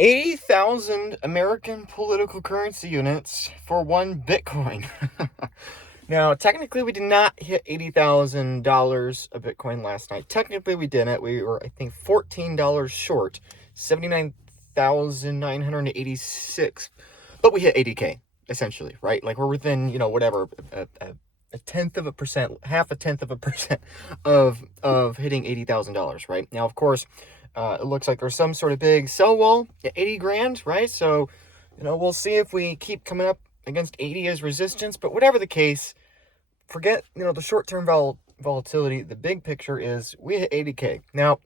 80,000 American political currency units for one Bitcoin. Now, technically, we did not hit $80,000 a Bitcoin last night. Technically, we didn't. We were, I think, $14 short, 79,986. But we hit 80K, essentially, right? Like, we're within, whatever, a tenth of a percent, half a tenth of a percent of hitting $80,000, right? Now, of course, it looks like there's some sort of big sell wall at 80 grand, right? So, we'll see if we keep coming up against 80 as resistance. But whatever the case, forget, the short-term volatility. The big picture is we hit 80K. Now,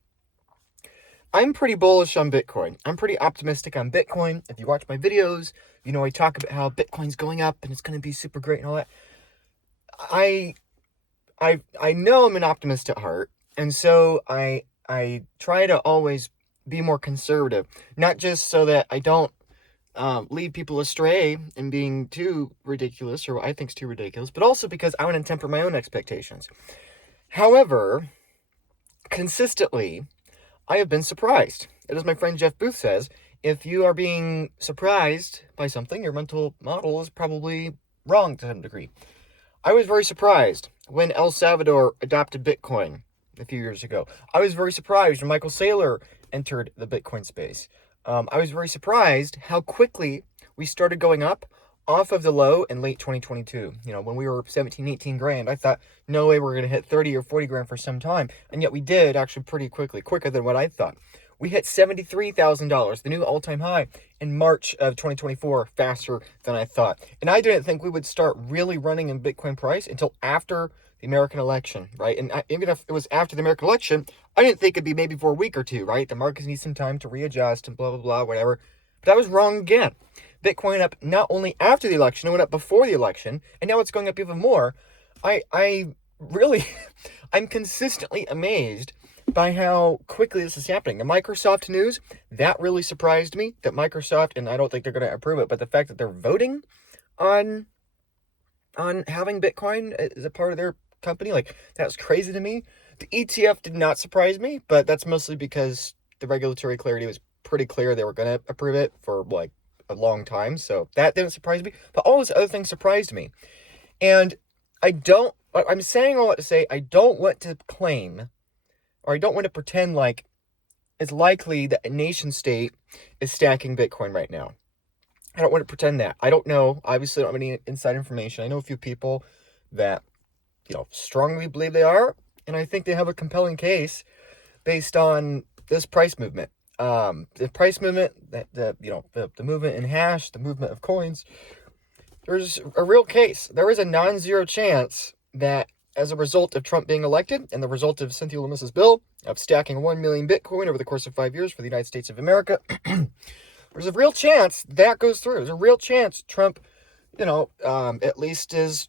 I'm pretty bullish on Bitcoin. I'm pretty optimistic on Bitcoin. If you watch my videos, I talk about how Bitcoin's going up and it's going to be super great and all that. I know I'm an optimist at heart, and so I try to always be more conservative, not just so that I don't lead people astray and being too ridiculous, or what I think is too ridiculous, but also because I want to temper my own expectations. However, consistently, I have been surprised. As my friend Jeff Booth says, if you are being surprised by something, your mental model is probably wrong to some degree. I was very surprised when El Salvador adopted Bitcoin a few years ago. I was very surprised when Michael Saylor entered the Bitcoin space. I was very surprised how quickly we started going up off of the low in late 2022. When we were 17, 18 grand, I thought, no way we're going to hit 30 or 40 grand for some time. And yet we did actually pretty quickly, quicker than what I thought. We hit $73,000, the new all-time high, in March of 2024, faster than I thought. And I didn't think we would start really running in Bitcoin price until after the American election, right? And even if it was after the American election, I didn't think it'd be maybe for a week or two, right? The markets need some time to readjust and blah, blah, blah, whatever. But I was wrong again. Bitcoin up not only after the election, it went up before the election, and now it's going up even more. I really, I'm consistently amazed by how quickly this is happening. The Microsoft news, that really surprised me, that Microsoft, and I don't think they're going to approve it, but the fact that they're voting on having Bitcoin as a part of their company, like, that's crazy to me. The ETF did not surprise me, but that's mostly because the regulatory clarity was pretty clear they were going to approve it for, like, a long time, so that didn't surprise me, but all those other things surprised me. And I'm saying all that to say, I don't want to claim, or I don't want to pretend like it's likely that a nation state is stacking Bitcoin right now. I don't want to pretend that. I don't know. Obviously, I don't have any inside information. I know a few people that, strongly believe they are, and I think they have a compelling case based on this price movement. The price movement, the movement in hash, the movement of coins, there's a real case. There is a non-zero chance that as a result of Trump being elected and the result of Cynthia Lummis's bill of stacking 1 million Bitcoin over the course of 5 years for the United States of America, there's a real chance that goes through. There's a real chance Trump, at least is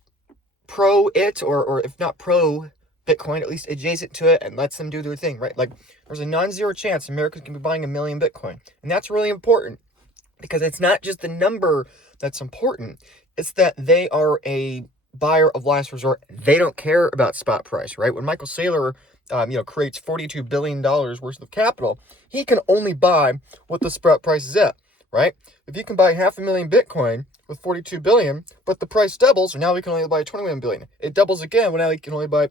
pro it, or if not pro Bitcoin, at least adjacent to it, and lets them do their thing, right? Like, there's a non-zero chance Americans can be buying 1 million Bitcoin. And that's really important, because it's not just the number that's important, it's that they are a buyer of last resort. They don't care about spot price, right? When Michael Saylor, creates $42 billion worth of capital, he can only buy what the spot price is at, right? If you can buy 500,000 Bitcoin with 42 billion, but the price doubles, and now we can only buy 21 billion. It doubles again, well, now we can only buy,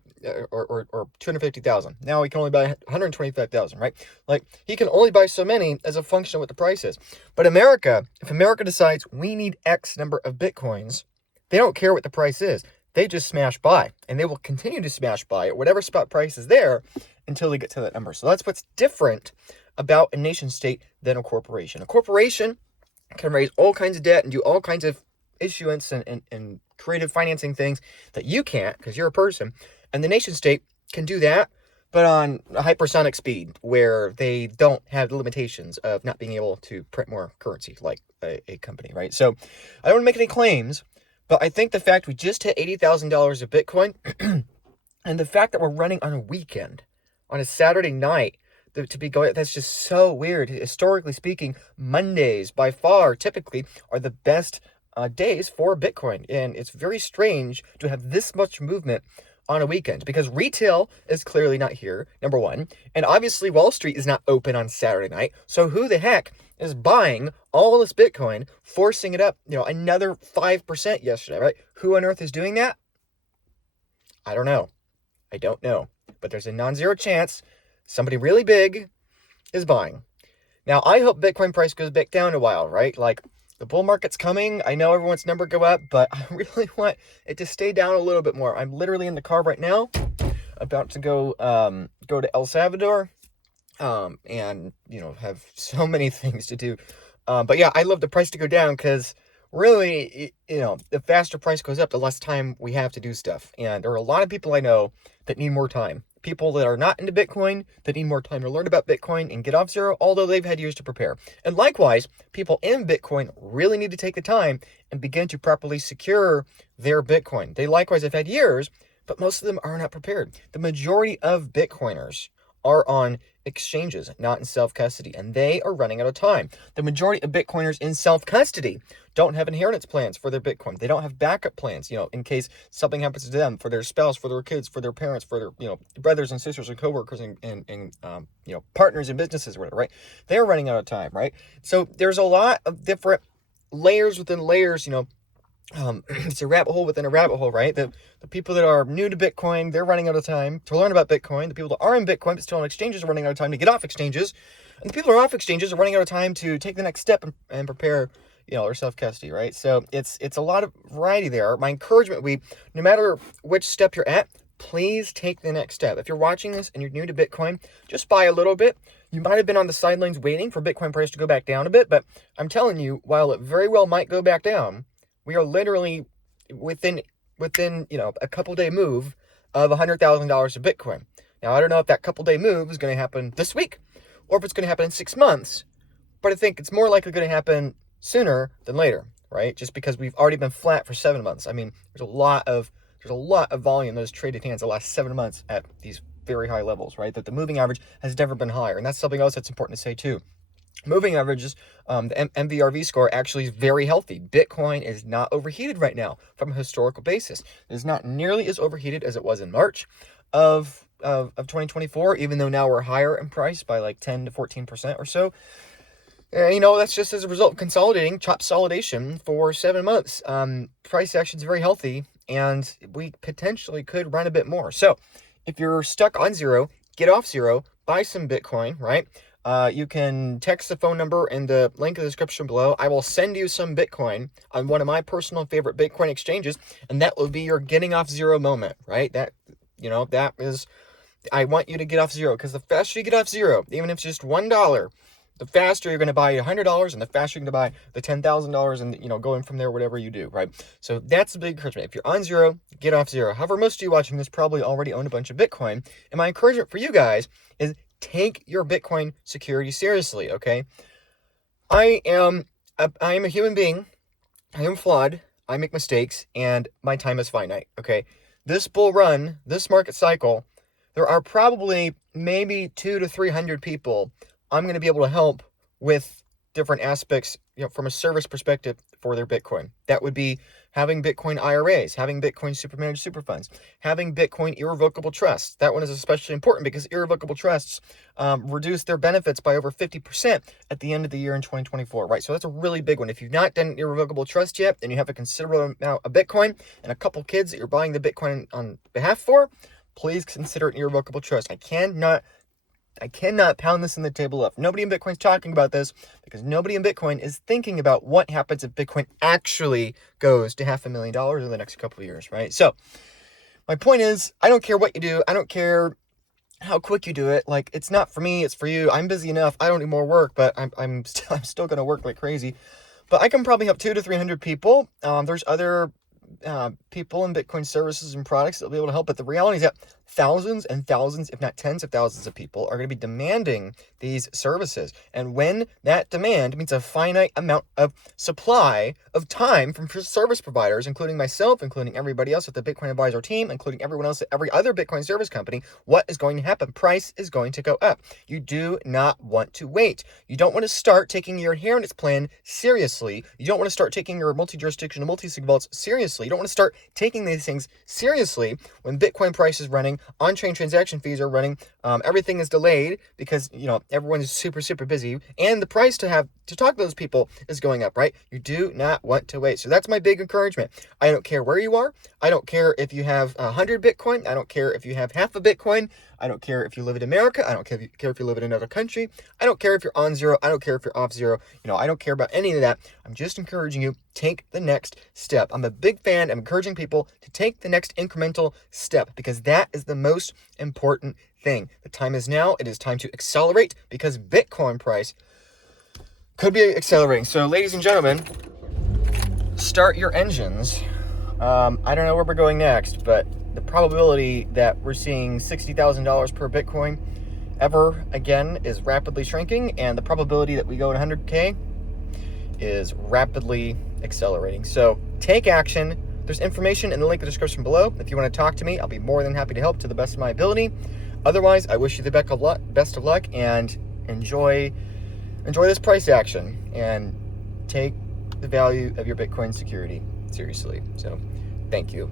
or 250,000. Now we can only buy 125,000, right? Like, he can only buy so many as a function of what the price is. But America, if America decides we need X number of Bitcoins, they don't care what the price is. They just smash buy, and they will continue to smash buy at whatever spot price is there until they get to that number. So that's what's different about a nation state than a corporation. A corporation can raise all kinds of debt and do all kinds of issuance and creative financing things that you can't, because you're a person. And the nation state can do that, but on a hypersonic speed, where they don't have the limitations of not being able to print more currency like a company, right? So I don't want to make any claims, but I think the fact we just hit $80,000 of Bitcoin and the fact that we're running on a weekend, on a Saturday night, to be going, that's just so weird. Historically speaking, Mondays by far typically are the best days for Bitcoin, and it's very strange to have this much movement on a weekend, because retail is clearly not here, number one, and obviously Wall Street is not open on Saturday night, so who the heck is buying all this Bitcoin, forcing it up, another 5% yesterday, right? Who on earth is doing that? I don't know. But there's a non-zero chance somebody really big is buying. Now, I hope Bitcoin price goes back down a while, right? Like, the bull market's coming. I know everyone's number go up, but I really want it to stay down a little bit more. I'm literally in the car right now, about to go to El Salvador, and have so many things to do. But yeah, I'd love the price to go down, because really, the faster price goes up, the less time we have to do stuff. And there are a lot of people I know that need more time. People that are not into Bitcoin that need more time to learn about Bitcoin and get off zero, although they've had years to prepare. And likewise, people in Bitcoin really need to take the time and begin to properly secure their Bitcoin. They likewise have had years, but most of them are not prepared. The majority of Bitcoiners are on exchanges, not in self-custody, and they are running out of time. The majority of Bitcoiners in self-custody don't have inheritance plans for their Bitcoin. They don't have backup plans, in case something happens to them, for their spouse, for their kids, for their parents, for their, brothers and sisters and coworkers and partners in businesses or whatever, right? They're running out of time, right? So there's a lot of different layers within layers, it's a rabbit hole within a rabbit hole, right? The people that are new to Bitcoin, they're running out of time to learn about Bitcoin. The people that are in Bitcoin but still on exchanges are running out of time to get off exchanges. And the people that are off exchanges are running out of time to take the next step and prepare, their self-custody, right? So it's a lot of variety there. My encouragement would be, no matter which step you're at, please take the next step. If you're watching this and you're new to Bitcoin, just buy a little bit. You might have been on the sidelines waiting for Bitcoin price to go back down a bit, but I'm telling you, while it very well might go back down, we are literally within a couple day move of $100,000 of Bitcoin. Now, I don't know if that couple day move is going to happen this week or if it's going to happen in 6 months, but I think it's more likely going to happen sooner than later, right? Just because we've already been flat for 7 months. I mean, there's a lot of volume that has traded hands the last 7 months at these very high levels, right? That the moving average has never been higher, and that's something else that's important to say too. Moving averages, the MVRV score actually is very healthy. Bitcoin is not overheated right now from a historical basis. It is not nearly as overheated as it was in March of 2024, even though now we're higher in price by like 10 to 14% or so. That's just as a result of consolidating, chopsolidation for 7 months. Price action is very healthy, and we potentially could run a bit more. So if you're stuck on zero, get off zero, buy some Bitcoin, right? You can text the phone number in the link in the description below. I will send you some Bitcoin on one of my personal favorite Bitcoin exchanges, and that will be your getting off zero moment, right? That is, I want you to get off zero, because the faster you get off zero, even if it's just $1, the faster you're going to buy $100, and the faster you're going to buy the $10,000, and going from there, whatever you do, right? So that's the big encouragement. If you're on zero, get off zero. However, most of you watching this probably already own a bunch of Bitcoin, and my encouragement for you guys is take your Bitcoin security seriously, okay? I am a human being. I am flawed. I make mistakes, and my time is finite, okay? This bull run, this market cycle, there are probably maybe 200 to 300 people I'm going to be able to help with different aspects, from a service perspective for their Bitcoin. That would be having Bitcoin IRAs, having Bitcoin supermanaged super funds, having Bitcoin irrevocable trusts. That one is especially important because irrevocable trusts reduce their benefits by over 50% at the end of the year in 2024, right? So that's a really big one. If you've not done an irrevocable trust yet, and you have a considerable amount of Bitcoin and a couple kids that you're buying the Bitcoin on behalf for, please consider an irrevocable trust. I cannot pound this in the table up. Nobody in Bitcoin is talking about this because nobody in Bitcoin is thinking about what happens if Bitcoin actually goes to $500,000 in the next couple of years, right? So my point is, I don't care what you do. I don't care how quick you do it. Like, it's not for me, it's for you. I'm busy enough. I don't need more work, but I'm still going to work like crazy. But I can probably help 200 to 300 people. There's other people in Bitcoin services and products that will be able to help. But the reality is that thousands and thousands, if not tens of thousands of people are going to be demanding these services. And when that demand means a finite amount of supply of time from service providers, including myself, including everybody else at the Bitcoin Advisor team, including everyone else at every other Bitcoin service company, what is going to happen? Price is going to go up. You do not want to wait. You don't want to start taking your inheritance plan seriously. You don't want to start taking your multi-jurisdiction and multi-sig vaults seriously. You don't want to start taking these things seriously when Bitcoin price is running running, on-chain transaction fees are running, everything is delayed because, everyone is super, super busy, and the price to talk to those people is going up, right? You do not want to wait. So that's my big encouragement. I don't care where you are. I don't care if you have 100 Bitcoin. I don't care if you have half a Bitcoin. I don't care if you live in America. I don't care if you live in another country. I don't care if you're on zero. I don't care if you're off zero. I don't care about any of that. I'm just encouraging you, take the next step. I'm a big fan. I'm encouraging people to take the next incremental step because that is the most important thing. The time is now. It is time to accelerate because Bitcoin price could be accelerating. So, ladies and gentlemen, start your engines. I don't know where we're going next, but the probability that we're seeing $60,000 per Bitcoin ever again is rapidly shrinking, and the probability that we go to 100K is rapidly accelerating. So take action. There's information in the link in the description below. If you want to talk to me, I'll be more than happy to help to the best of my ability. Otherwise, I wish you the best of luck and enjoy this price action and take the value of your Bitcoin security seriously. So thank you.